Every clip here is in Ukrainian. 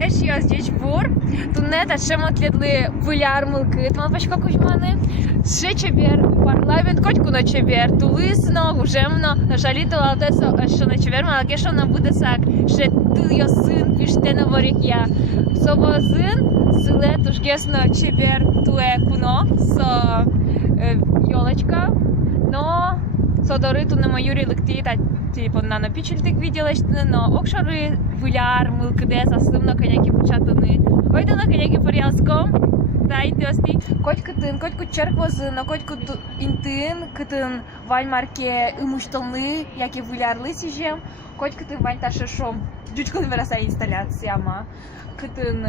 Eşya здесь bur. Tunnet aşamat ledli vılyar mılkı. Tman paşka kuşmanı. Ще чебер парламент котку на чебер. Тулисно, гужемно. На жалі тулалтеса, що на чебер, але що на буде сак. Ще ти йо син піште на ворік я. Собо зин, силе тушгесно чебер туе куно. Со йолочка. Но содориту на маюрі лекті та типу на напічельтик відділечтини, но окшори виляр, милкидеса, сливно коняки початини. Ойде на коняки порязком. Да, інтиости. Коть кытын, коть кут черквозын, но коть кут интын, кытын вань марке имуштылны, яки вилярлы сижем. Коть кытын вань ташешом. Дючканы вераса инсталляцияма. Кытын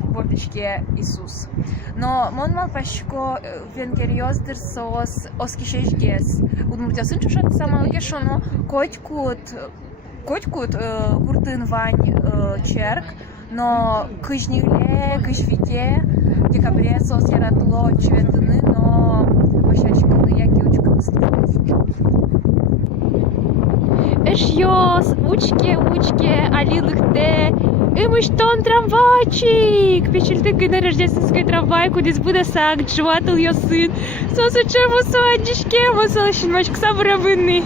бордичке Иисус. Но мон мал пашко венгерьоздыр сос оскишешгес. Удмуртясын чушат самалыке шоно коть кут куртын вань черк, но кыжниле, кыжвите, в декабре сос яратло чветыны, но башачканы яки учканы стыфтыф. Эш йос, учке, алилыкте, имыштон трамвайчик! Печельтык на рождественской трамвай, кудис буде сак, джватыл йо сын. Сосу чему суадишке, мусала щенмачк сам рабыны.